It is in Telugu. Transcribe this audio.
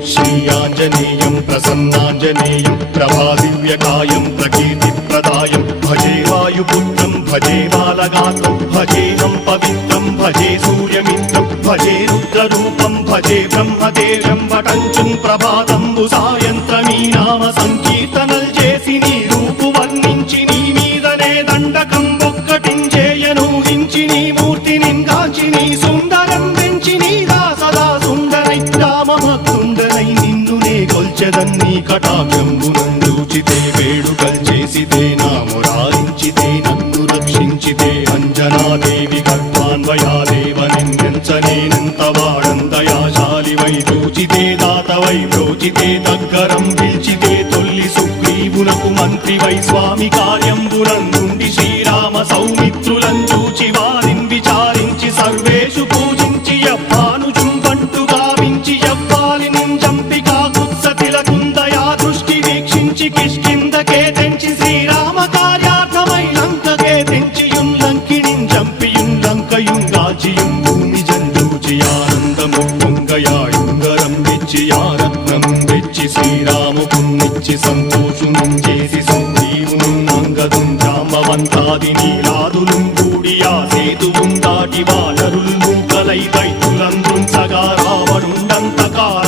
श्रीयाञ्जनेयं प्रसन्नाञ्जनेयं प्रभादिव्यकायं प्रकीर्तिप्रदायं भजे वायुपुत्रं भजे बालगात्रं भजेऽहं पवित्रं भजे सूर्यमित्रं भजे रुद्ररूपं भजे ब्रह्मदेवं वटञ्चुं प्रभाతంబు సాయంత్రమీ నామ సంకీర్తనల్ చేసి నీ రూపు వర్ణించి నీ మీదనే దండకం ఒక్కటించేయను హించి నీ మూర్తిని గాంచి నీ సుందరం పెంచి నీ సదా సుందరై రామభక్తుండనై నిన్నునే కొల్చెదన్ని కటాక్షంబునందూచితే వేడుకల్ చేసితే నా మురారించితే నన్ను రక్షించితే అంజనాదేవి గర్భాన్వయాదేవనెంచనేనంత వాడంతయాశాలివై చూచితే దాతవై ప్రోచితే దగ్గరం పిలిచితే తొల్లి సుగ్రీవునకు మంత్రివై స్వామి కార్యంబునందుండి శ్రీరామ సౌమిత్రులను చూచి వారిని విచారించి సర్వేషు పూజించి యవ్వానుజుంబంటు గావించి యవ్వాలిని చంపి కాకుత్సతిలకుందయా దృష్టి వీక్షించి కిష్కిందకే తెంచి శ్రీరామ కార్యార్థమై లంకకే తెంచియుం లంకిణిం చంపియుం లంకయుం గాచియుం భూమి జందూచి ఆనందము పొంగయాయుంగరం తెచ్చి ఆరత్నం తెచ్చి శ్రీరాముకున్నిచ్చి సంతోషునం చేసి సుగ్రీవును అంగదుం జాంబవంతాది నీలాదులు కూడి ఆ సేతువుం దాటి వానరులు మూకలై దైత్యులందృంచగా రావణుండంతకాల